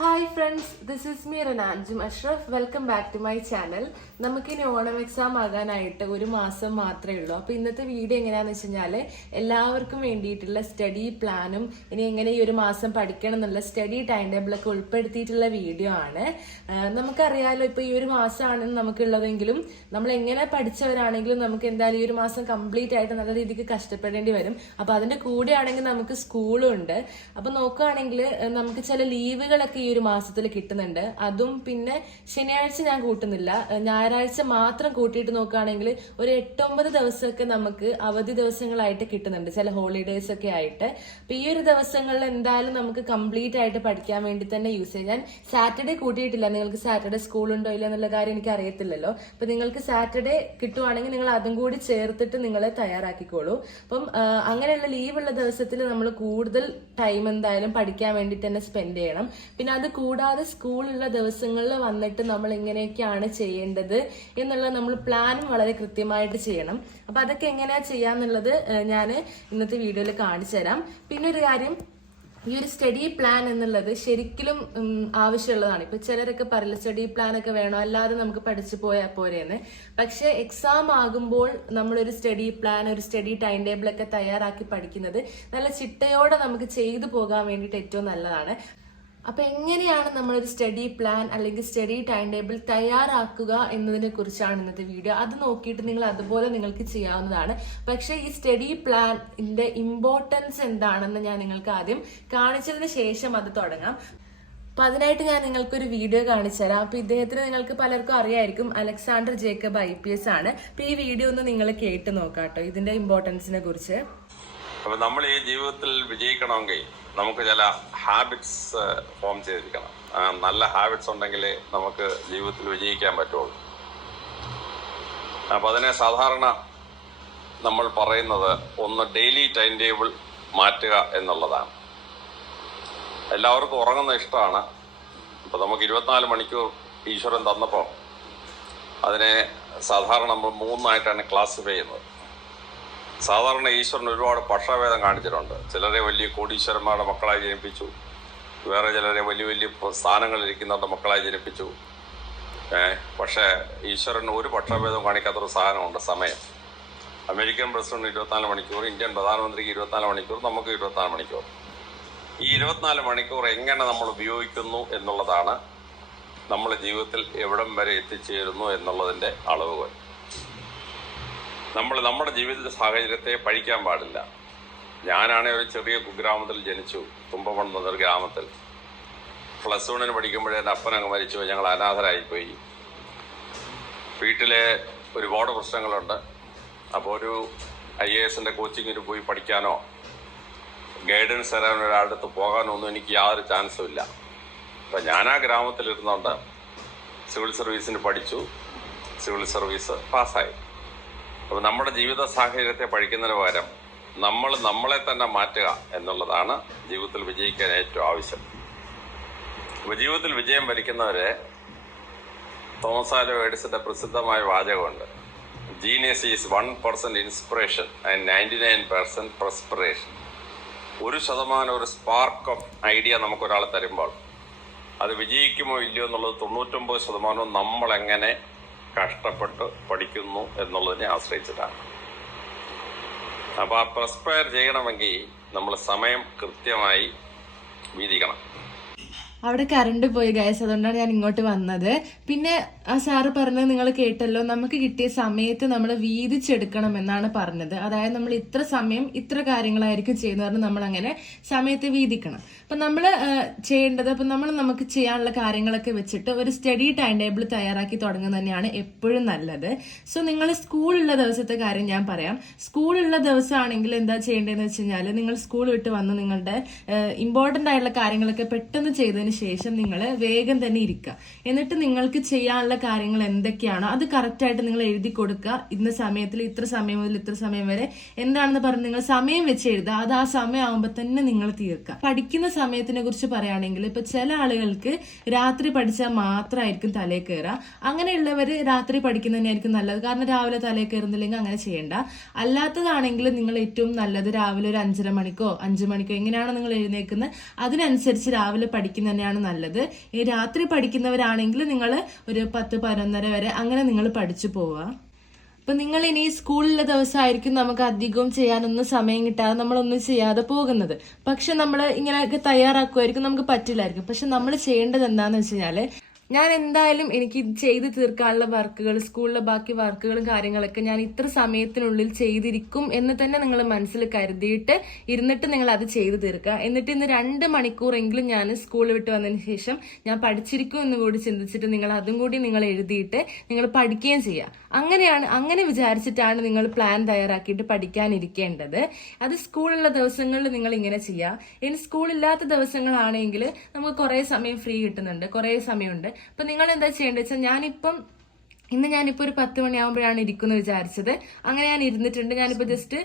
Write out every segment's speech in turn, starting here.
Hi friends, this is me റനാൻജും Ashraf. Welcome back to my channel. നമുക്കിനി Onam exam ആകാനായിട്ട് ഒരു മാസം മാത്രമേ ഉള്ളൂ. അപ്പോൾ ഇന്നത്തെ വീഡിയോ എങ്ങനെയാണെന്ന് വെച്ച് കഴിഞ്ഞാൽ എല്ലാവർക്കും വേണ്ടിയിട്ടുള്ള സ്റ്റഡി പ്ലാനും ഇനി എങ്ങനെ ഈ ഒരു മാസം പഠിക്കണം എന്നുള്ള സ്റ്റഡി ടൈം ടേബിളൊക്കെ ഉൾപ്പെടുത്തിയിട്ടുള്ള വീഡിയോ ആണ്. നമുക്കറിയാലോ, ഇപ്പോൾ ഈ ഒരു മാസമാണ് നമുക്കുള്ളതെങ്കിലും നമ്മൾ എങ്ങനെ പഠിച്ചവരാണെങ്കിലും നമുക്ക് എന്തായാലും ഈ ഒരു മാസം കംപ്ലീറ്റ് ആയിട്ട് നല്ല രീതിക്ക് കഷ്ടപ്പെടേണ്ടി വരും. അപ്പോൾ അതിൻ്റെ കൂടെ ആണെങ്കിൽ നമുക്ക് സ്കൂളും ഉണ്ട്. അപ്പോൾ നോക്കുകയാണെങ്കിൽ നമുക്ക് ചില ലീവുകളൊക്കെ ഈ ഒരു മാസത്തിൽ കിട്ടുന്നുണ്ട്. അതും പിന്നെ ശനിയാഴ്ച ഞാൻ കൂട്ടുന്നില്ല, ഞായറാഴ്ച മാത്രം കൂട്ടിയിട്ട് നോക്കുകയാണെങ്കിൽ ഒരു 8-9 ദിവസമൊക്കെ നമുക്ക് അവധി ദിവസങ്ങളായിട്ട് കിട്ടുന്നുണ്ട്, ചില ഹോളിഡേയ്സ് ഒക്കെ ആയിട്ട്. അപ്പൊ ഈ ഒരു ദിവസങ്ങളിൽ എന്തായാലും നമുക്ക് കംപ്ലീറ്റ് ആയിട്ട് പഠിക്കാൻ വേണ്ടി തന്നെ യൂസ് ചെയ്യാം. ഞാൻ സാറ്റർഡേ കൂട്ടിയിട്ടില്ല, നിങ്ങൾക്ക് സാറ്റർഡേ സ്കൂൾ ഉണ്ടോ ഇല്ല എന്നുള്ള കാര്യം എനിക്ക് അറിയത്തില്ലല്ലോ. അപ്പൊ നിങ്ങൾക്ക് സാറ്റർഡേ കിട്ടുവാണെങ്കിൽ നിങ്ങൾ അതും കൂടി ചേർത്തിട്ട് നിങ്ങൾ തയ്യാറാക്കിക്കോളൂ. അപ്പം അങ്ങനെയുള്ള ലീവുള്ള ദിവസത്തിൽ നമ്മൾ കൂടുതൽ ടൈം എന്തായാലും പഠിക്കാൻ വേണ്ടി തന്നെ സ്പെൻഡ് ചെയ്യണം. പിന്നെ അത് കൂടാതെ സ്കൂളുള്ള ദിവസങ്ങളിൽ വന്നിട്ട് നമ്മൾ എങ്ങനെയൊക്കെയാണ് ചെയ്യേണ്ടത് എന്നുള്ള നമ്മൾ പ്ലാനും വളരെ കൃത്യമായിട്ട് ചെയ്യണം. അപ്പൊ അതൊക്കെ എങ്ങനെയാ ചെയ്യാന്നുള്ളത് ഞാൻ ഇന്നത്തെ വീഡിയോയിൽ കാണിച്ചു തരാം. പിന്നെ ഒരു കാര്യം, ഈ ഒരു സ്റ്റഡി പ്ലാൻ എന്നുള്ളത് ശരിക്കും ആവശ്യമുള്ളതാണ്. ഇപ്പൊ ചിലരൊക്കെ പറയില്ല സ്റ്റഡി പ്ലാൻ ഒക്കെ വേണോ, അല്ലാതെ നമുക്ക് പഠിച്ചു പോയാൽ പോരെയെന്ന്. പക്ഷെ എക്സാം ആകുമ്പോൾ നമ്മളൊരു സ്റ്റഡി പ്ലാൻ, ഒരു സ്റ്റഡി ടൈം ടേബിൾ ഒക്കെ തയ്യാറാക്കി പഠിക്കുന്നത് നല്ല ചിട്ടയോടെ നമുക്ക് ചെയ്തു പോകാൻ വേണ്ടിയിട്ട് ഏറ്റവും നല്ലതാണ്. അപ്പൊ എങ്ങനെയാണ് നമ്മളൊരു സ്റ്റഡി പ്ലാൻ അല്ലെങ്കിൽ സ്റ്റഡി ടൈം ടേബിൾ തയ്യാറാക്കുക എന്നതിനെ കുറിച്ചാണ് ഇന്നത്തെ വീഡിയോ. അത് നോക്കിയിട്ട് നിങ്ങൾ അതുപോലെ നിങ്ങൾക്ക് ചെയ്യാവുന്നതാണ്. പക്ഷെ ഈ സ്റ്റഡി പ്ലാനിന്റെ ഇമ്പോർട്ടൻസ് എന്താണെന്ന് ഞാൻ നിങ്ങൾക്ക് ആദ്യം കാണിച്ചതിന് ശേഷം അത് തുടങ്ങാം. അപ്പൊ അതിനായിട്ട് ഞാൻ നിങ്ങൾക്കൊരു വീഡിയോ കാണിച്ചു തരാം. അപ്പൊ ഇദ്ദേഹത്തിന് നിങ്ങൾക്ക് പലർക്കും അറിയായിരിക്കും, അലക്സാണ്ടർ ജേക്കബ് IPS ആണ്. അപ്പൊ ഈ വീഡിയോ ഒന്ന് നിങ്ങൾ കേട്ട് നോക്കാട്ടോ, ഇതിന്റെ ഇമ്പോർട്ടൻസിനെ കുറിച്ച്. അപ്പൊ നമ്മൾ ഈ ജീവിതത്തിൽ വിജയിക്കണമെങ്കിൽ നമുക്ക് ചില ഹാബിറ്റ്സ് ഫോം ചെയ്തിരിക്കണം. നല്ല ഹാബിറ്റ്സ് ഉണ്ടെങ്കിൽ നമുക്ക് ജീവിതത്തിൽ വിജയിക്കാൻ പറ്റുള്ളൂ. അപ്പം അതിനെ സാധാരണ നമ്മൾ പറയുന്നത് ഒന്ന് ഡെയിലി ടൈം ടേബിൾ മാറ്റുക എന്നുള്ളതാണ്. എല്ലാവർക്കും ഉറങ്ങുന്ന ഇഷ്ടമാണ്. ഇപ്പം നമുക്ക് 24 മണിക്കൂർ ഈശ്വരൻ തന്നപ്പോൾ അതിനെ സാധാരണ നമ്മൾ 3 ക്ലാസിഫൈ ചെയ്യുന്നത്. സാധാരണ ഈശ്വരൻ ഒരുപാട് പക്ഷഭേദം കാണിച്ചിട്ടുണ്ട്. ചിലരെ വലിയ കോടീശ്വരന്മാരുടെ മക്കളായി ജനിപ്പിച്ചു, വേറെ ചിലരെ വലിയ വലിയ സ്ഥാനങ്ങളിലിരിക്കുന്നവരുടെ മക്കളായി ജനിപ്പിച്ചു. പക്ഷേ ഈശ്വരൻ ഒരു പക്ഷഭേദം കാണിക്കാത്തൊരു സാധനമുണ്ട്, സമയം. അമേരിക്കൻ പ്രസിഡന്റ് 24 മണിക്കൂർ, ഇന്ത്യൻ പ്രധാനമന്ത്രിക്ക് 24 മണിക്കൂർ, നമുക്ക് 24 മണിക്കൂർ. ഈ 24 മണിക്കൂർ എങ്ങനെ നമ്മൾ ഉപയോഗിക്കുന്നു എന്നുള്ളതാണ് നമ്മൾ ജീവിതത്തിൽ എവിടം വരെ എത്തിച്ചേരുന്നു എന്നുള്ളതിൻ്റെ അളവുകൾ. നമ്മൾ നമ്മുടെ ജീവിത സാഹചര്യത്തെ പഴിക്കാൻ പാടില്ല. ഞാനാണെങ്കിൽ ഒരു ചെറിയ കുഗ്രാമത്തിൽ ജനിച്ചു, തുമ്പമണ്ണ് എന്നൊരു ഗ്രാമത്തിൽ. +1 പഠിക്കുമ്പോഴേ എൻ്റെ അപ്പനങ്ങ് മരിച്ചു, ഞങ്ങൾ അനാഥരായിപ്പോയി. വീട്ടിലെ ഒരുപാട് പ്രശ്നങ്ങളുണ്ട്. അപ്പോൾ ഒരു IAS കോച്ചിങ്ങിന് പോയി പഠിക്കാനോ ഗൈഡൻസ് തരാൻ ഒരാളുടെ അടുത്ത് പോകാനോ ഒന്നും എനിക്ക് യാതൊരു ചാൻസും ഇല്ല. അപ്പം ഞാൻ ആ ഗ്രാമത്തിലിരുന്നുകൊണ്ട് സിവിൽ സർവീസിന് പഠിച്ചു, സിവിൽ സർവീസ് പാസ്സായി. അപ്പോൾ നമ്മുടെ ജീവിത സാഹചര്യത്തെ പഠിക്കുന്നതിന് പകരം നമ്മൾ നമ്മളെ തന്നെ മാറ്റുക എന്നുള്ളതാണ് ജീവിതത്തിൽ വിജയിക്കാൻ ഏറ്റവും ആവശ്യം. അപ്പോൾ ജീവിതത്തിൽ വിജയം വരിക്കുന്നവരെ തോമസ് ആൽവ എഡിസന്റെ പ്രസിദ്ധമായ വാചകമുണ്ട്, genius is 1% inspiration and 99% perspiration. 1% ഒരു സ്പാർക്ക് ഓഫ് ഐഡിയ നമുക്കൊരാൾ തരുമ്പോൾ അത് വിജയിക്കുമോ ഇല്ലയോ എന്നുള്ളത് 99% നമ്മളെങ്ങനെ കഷ്ടപ്പെട്ട് പഠിക്കുന്നു എന്നുള്ളതിനെ ആശ്രയിച്ചിട്ടാണ്. അപ്പോൾ ആ പ്രിസ്പയർ ചെയ്യണമെങ്കിൽ നമ്മൾ സമയം കൃത്യമായി വീതിക്കണം. അവിടെ കറണ്ട് പോയി ഗൈസ്, അതുകൊണ്ടാണ് ഞാൻ ഇങ്ങോട്ട് വന്നത്. പിന്നെ ആ സാറ് പറഞ്ഞത് നിങ്ങൾ കേട്ടല്ലോ, നമുക്ക് കിട്ടിയ സമയത്ത് നമ്മൾ വീതിച്ചെടുക്കണം എന്നാണ് പറഞ്ഞത്. അതായത് നമ്മൾ ഇത്ര സമയം ഇത്ര കാര്യങ്ങളായിരിക്കും ചെയ്യുന്നത്, നമ്മൾ അങ്ങനെ സമയത്തെ വീതിക്കണം. അപ്പൊ നമ്മൾ ചെയ്യേണ്ടത്, അപ്പൊ നമുക്ക് ചെയ്യാനുള്ള കാര്യങ്ങളൊക്കെ വെച്ചിട്ട് ഒരു സ്റ്റഡി ടൈം ടേബിൾ തയ്യാറാക്കി തുടങ്ങുന്നത് തന്നെയാണ് എപ്പോഴും നല്ലത്. സോ നിങ്ങൾ സ്കൂളുള്ള ദിവസത്തെ കാര്യം ഞാൻ പറയാം. സ്കൂളുള്ള ദിവസമാണെങ്കിൽ എന്താ ചെയ്യേണ്ടതെന്ന് വെച്ച് കഴിഞ്ഞാൽ, നിങ്ങൾ സ്കൂൾ വിട്ട് വന്ന് നിങ്ങളുടെ ഇമ്പോർട്ടൻ്റ് ആയിട്ടുള്ള കാര്യങ്ങളൊക്കെ പെട്ടെന്ന് ചെയ്തതിന് ശേഷം നിങ്ങൾ വേഗം തന്നെ ഇരിക്കുക. എന്നിട്ട് നിങ്ങൾക്ക് ചെയ്യാനുള്ള കാര്യങ്ങൾ എന്തൊക്കെയാണോ അത് കറക്റ്റായിട്ട് നിങ്ങൾ എഴുതി കൊടുക്കുക. ഇന്ന സമയത്തിൽ ഇത്ര സമയം മുതൽ ഇത്ര സമയം വരെ എന്താണെന്ന് പറഞ്ഞ് നിങ്ങൾ സമയം വെച്ച് എഴുതുക. അത് ആ സമയം ആകുമ്പോൾ തന്നെ നിങ്ങൾ തീർക്കുക. പഠിക്കുന്ന സമയത്തിനെ കുറിച്ച് പറയുകയാണെങ്കിൽ, ഇപ്പൊ ചില ആളുകൾക്ക് രാത്രി പഠിച്ചാൽ മാത്രമായിരിക്കും തലേ കയറുക. അങ്ങനെയുള്ളവർ രാത്രി പഠിക്കുന്നതന്നെയായിരിക്കും നല്ലത്, കാരണം രാവിലെ തലേ കയറുന്നില്ലെങ്കിൽ അങ്ങനെ ചെയ്യേണ്ട. അല്ലാത്തതാണെങ്കിൽ നിങ്ങൾ ഏറ്റവും നല്ലത് രാവിലെ ഒരു 5:30 മണിക്കോ 5 മണിക്കോ എങ്ങനെയാണോ നിങ്ങൾ എഴുന്നേക്കുന്നത് അതിനനുസരിച്ച് രാവിലെ പഠിക്കുന്ന തന്നെയാണ് നല്ലത്. ഈ രാത്രി പഠിക്കുന്നവരാണെങ്കിൽ നിങ്ങൾ ഒരു 10-11 വരെ അങ്ങനെ നിങ്ങൾ പഠിച്ചു പോവുക. അപ്പൊ നിങ്ങൾ ഇനി സ്കൂളിലെ ദിവസമായിരിക്കും നമുക്ക് അധികവും ചെയ്യാനൊന്നും സമയം കിട്ടാതെ നമ്മളൊന്നും ചെയ്യാതെ പോകുന്നത്. പക്ഷെ നമ്മൾ ഇങ്ങനെയൊക്കെ തയ്യാറാക്കുമായിരിക്കും, നമുക്ക് പറ്റില്ലായിരിക്കും. പക്ഷെ നമ്മൾ ചെയ്യേണ്ടത് എന്താന്ന് വെച്ച് കഴിഞ്ഞാല്, ഞാൻ എന്തായാലും എനിക്ക് ചെയ്ത് തീർക്കാനുള്ള വർക്കുകൾ, സ്കൂളിലെ ബാക്കി വർക്കുകളും കാര്യങ്ങളൊക്കെ ഞാൻ ഇത്ര സമയത്തിനുള്ളിൽ ചെയ്തിരിക്കും എന്ന് തന്നെ നിങ്ങൾ മനസ്സിൽ കരുതിയിട്ട് ഇരുന്നിട്ട് നിങ്ങൾ അത് ചെയ്ത് തീർക്കുക. എന്നിട്ട് ഇന്ന് 2 മണിക്കൂറെങ്കിലും ഞാൻ സ്കൂൾ വിട്ട് വന്നതിന് ശേഷം ഞാൻ പഠിച്ചിരിക്കും എന്ന് കൂടി ചിന്തിച്ചിട്ട് നിങ്ങൾ അതും കൂടി നിങ്ങൾ എഴുതിയിട്ട് നിങ്ങൾ പഠിക്കുകയും ചെയ്യുക. അങ്ങനെ വിചാരിച്ചിട്ടാണ് നിങ്ങൾ പ്ലാൻ തയ്യാറാക്കിയിട്ട് പഠിക്കാനിരിക്കേണ്ടത്. അത് സ്കൂളുള്ള ദിവസങ്ങളിൽ നിങ്ങൾ ഇങ്ങനെ ചെയ്യുക. ഇനി സ്കൂളില്ലാത്ത ദിവസങ്ങളാണെങ്കിൽ നമുക്ക് കുറേ സമയം ഫ്രീ കിട്ടുന്നുണ്ട്, കുറേ സമയമുണ്ട്. അപ്പൊ നിങ്ങൾ എന്താ ചെയ്യേണ്ടത് വെച്ചാൽ, ഇന്ന് ഞാനിപ്പോൾ ഒരു 10 മണിയാകുമ്പോഴാണ് ഇരിക്കുന്നത് വിചാരിച്ചത്. അങ്ങനെ ഞാൻ ഇരുന്നിട്ടുണ്ട്. ഞാനിപ്പോൾ ജസ്റ്റ്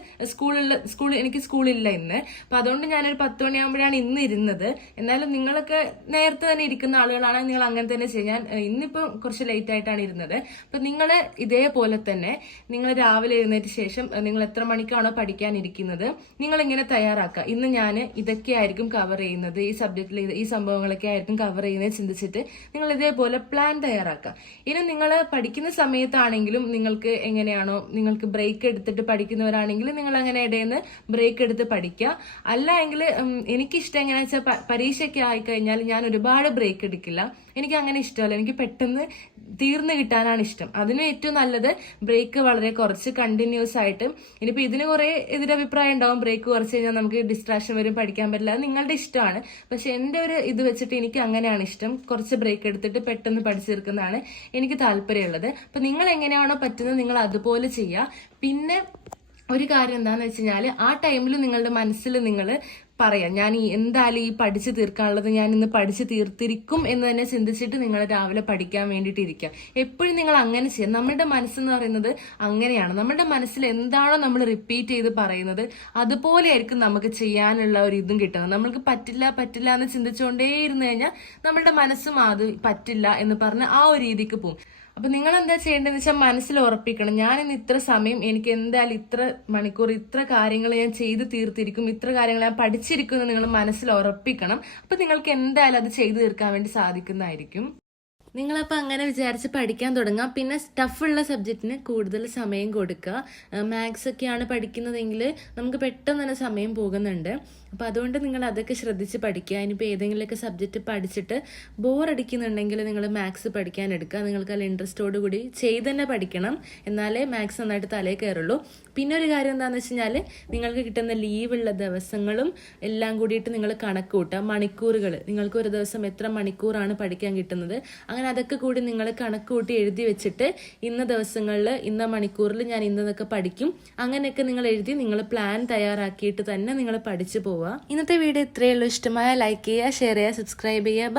എനിക്ക് സ്കൂളില്ല ഇന്ന്. അപ്പൊ അതുകൊണ്ട് ഞാനൊരു 10 മണിയാകുമ്പോഴാണ് ഇന്ന് ഇരുന്നത്. എന്നാലും നിങ്ങളൊക്കെ നേരത്തെ തന്നെ ഇരിക്കുന്ന ആളുകളാണ്, നിങ്ങൾ അങ്ങനെ തന്നെ ചെയ്യും. ഞാൻ ഇന്നിപ്പോൾ കുറച്ച് ലേറ്റ് ആയിട്ടാണ് ഇരുന്നത്. അപ്പൊ നിങ്ങൾ ഇതേപോലെ തന്നെ നിങ്ങൾ രാവിലെ എഴുന്നേറ്റ ശേഷം നിങ്ങൾ എത്ര മണിക്കാണോ പഠിക്കാനിരിക്കുന്നത് നിങ്ങൾ ഇങ്ങനെ തയ്യാറാക്കുക. ഇന്ന് ഞാൻ ഇതൊക്കെ ആയിരിക്കും കവർ ചെയ്യുന്നത്, ഈ സബ്ജക്റ്റിൽ ഈ സംഭവങ്ങളൊക്കെ ആയിരിക്കും കവർ ചെയ്യുന്നത് ചിന്തിച്ചിട്ട് നിങ്ങൾ ഇതേപോലെ പ്ലാൻ തയ്യാറാക്കുക. ഇനി നിങ്ങൾ പഠിക്കുന്ന സമയത്താണെങ്കിലും നിങ്ങൾക്ക് എങ്ങനെയാണോ, നിങ്ങൾക്ക് ബ്രേക്ക് എടുത്തിട്ട് പഠിക്കുന്നവരാണെങ്കിൽ നിങ്ങൾ അങ്ങനെ ഇടയിൽ നിന്ന് ബ്രേക്ക് എടുത്ത് പഠിക്കുക. അല്ല എങ്കിൽ എനിക്കിഷ്ടം എങ്ങനെയാണെന്ന് വെച്ചാൽ, പരീക്ഷയൊക്കെ ആയിക്കഴിഞ്ഞാൽ ഞാൻ ഒരുപാട് ബ്രേക്ക് എടുക്കില്ല. എനിക്ക് അങ്ങനെ ഇഷ്ടമല്ല. എനിക്ക് പെട്ടെന്ന് തീർന്നു കിട്ടാനാണ് ഇഷ്ടം. അതിനും ഏറ്റവും നല്ലത് ബ്രേക്ക് വളരെ കുറച്ച് കണ്ടിന്യൂസ് ആയിട്ട്. ഇനിയിപ്പോൾ ഇതിന് കുറെ എതിരഭിപ്രായം ഉണ്ടാവും, ബ്രേക്ക് കുറച്ച് കഴിഞ്ഞാൽ നമുക്ക് ഡിസ്ട്രാക്ഷൻ വരും, പഠിക്കാൻ പറ്റില്ല. അത് നിങ്ങളുടെ ഇഷ്ടമാണ്. പക്ഷെ എൻ്റെ ഒരു ഇത് വെച്ചിട്ട് എനിക്ക് അങ്ങനെയാണ് ഇഷ്ടം. കുറച്ച് ബ്രേക്ക് എടുത്തിട്ട് പെട്ടെന്ന് പഠിച്ചു തീർക്കുന്നതാണ് എനിക്ക് താല്പര്യമുള്ളത്. അപ്പൊ നിങ്ങൾ എങ്ങനെയാണോ പറ്റുന്നത് നിങ്ങൾ അതുപോലെ ചെയ്യുക. പിന്നെ ഒരു കാര്യം എന്താന്ന് വെച്ച് കഴിഞ്ഞാൽ, ആ ടൈമിൽ നിങ്ങളുടെ മനസ്സിൽ നിങ്ങൾ പറയാം, ഞാൻ എന്തായാലും ഈ പഠിച്ചു തീർക്കാനുള്ളത് ഞാൻ ഇന്ന് പഠിച്ചു തീർത്തിരിക്കും എന്ന് തന്നെ ചിന്തിച്ചിട്ട് നിങ്ങൾ രാവിലെ പഠിക്കാൻ വേണ്ടിയിട്ട് ഇരിക്കുക. എപ്പോഴും നിങ്ങൾ അങ്ങനെ ചെയ്യാം. നമ്മുടെ മനസ്സെന്ന് പറയുന്നത് അങ്ങനെയാണ്. നമ്മുടെ മനസ്സിൽ എന്താണോ നമ്മൾ റിപ്പീറ്റ് ചെയ്ത് പറയുന്നത് അതുപോലെ ആയിരിക്കും നമുക്ക് ചെയ്യാനുള്ള ഒരു ഇതും കിട്ടുന്നത്. നമ്മൾക്ക് പറ്റില്ല എന്ന് ചിന്തിച്ചുകൊണ്ടേ ഇരുന്ന് കഴിഞ്ഞാൽ നമ്മുടെ മനസ്സും അത് പറ്റില്ല എന്ന് പറഞ്ഞ് ആ ഒരു രീതിക്ക് പോകും. അപ്പൊ നിങ്ങൾ എന്താ ചെയ്യേണ്ടതെന്ന് വെച്ചാൽ മനസ്സിൽ ഉറപ്പിക്കണം, ഞാൻ ഇന്ന് ഇത്ര സമയം, എനിക്ക് എന്തായാലും ഇത്ര മണിക്കൂർ ഇത്ര കാര്യങ്ങൾ ഞാൻ ചെയ്ത് തീർത്തിരിക്കും, ഇത്ര കാര്യങ്ങൾ ഞാൻ പഠിച്ചിരിക്കും എന്ന് നിങ്ങൾ മനസ്സിൽ ഉറപ്പിക്കണം. അപ്പൊ നിങ്ങൾക്ക് എന്തായാലും അത് ചെയ്തു തീർക്കാൻ വേണ്ടി സാധിക്കുന്നതായിരിക്കും. നിങ്ങളപ്പോൾ അങ്ങനെ വിചാരിച്ച് പഠിക്കാൻ തുടങ്ങാം. പിന്നെ ടഫുള്ള സബ്ജക്റ്റിന് കൂടുതൽ സമയം കൊടുക്കുക. മാത്സ് ഒക്കെയാണ് പഠിക്കുന്നതെങ്കിൽ നമുക്ക് പെട്ടെന്ന് തന്നെ സമയം പോകുന്നുണ്ട്. അപ്പോൾ അതുകൊണ്ട് നിങ്ങൾ അതൊക്കെ ശ്രദ്ധിച്ച് പഠിക്കുക. ഇനിയിപ്പോൾ ഏതെങ്കിലുമൊക്കെ സബ്ജക്റ്റ് പഠിച്ചിട്ട് ബോറടിക്കുന്നുണ്ടെങ്കിൽ നിങ്ങൾ മാത്സ് പഠിക്കാൻ എടുക്കുക. നിങ്ങൾക്ക് അതിൽ ഇൻട്രസ്റ്റോട് കൂടി ചെയ്ത് തന്നെ പഠിക്കണം, എന്നാലേ മാത്സ് നന്നായിട്ട് തലയിൽ കയറുള്ളൂ. പിന്നെ ഒരു കാര്യം എന്താണെന്ന് വെച്ച് കഴിഞ്ഞാൽ, നിങ്ങൾക്ക് കിട്ടുന്ന ലീവുള്ള ദിവസങ്ങളും എല്ലാം കൂടിയിട്ട് നിങ്ങൾ കണക്ക് കൂട്ടുക. മണിക്കൂറുകൾ, നിങ്ങൾക്ക് ഒരു ദിവസം എത്ര മണിക്കൂറാണ് പഠിക്കാൻ കിട്ടുന്നത്, അങ്ങനെ അതൊക്കെ കൂടി നിങ്ങൾ കണക്ക് കൂട്ടി എഴുതി വെച്ചിട്ട് ഇന്ന ദിവസങ്ങളിൽ ഇന്ന മണിക്കൂറിൽ ഞാൻ ഇന്നതൊക്കെ പഠിക്കും, അങ്ങനെയൊക്കെ നിങ്ങൾ എഴുതി നിങ്ങൾ പ്ലാൻ തയ്യാറാക്കിയിട്ട് തന്നെ നിങ്ങൾ പഠിച്ചു പോവുക. ഇന്നത്തെ വീഡിയോ ഇത്രയേ ഉള്ളൂ. ഇഷ്ടമായ ലൈക്ക് ചെയ്യുക, ഷെയർ ചെയ്യുക, സബ്സ്ക്രൈബ് ചെയ്യുക.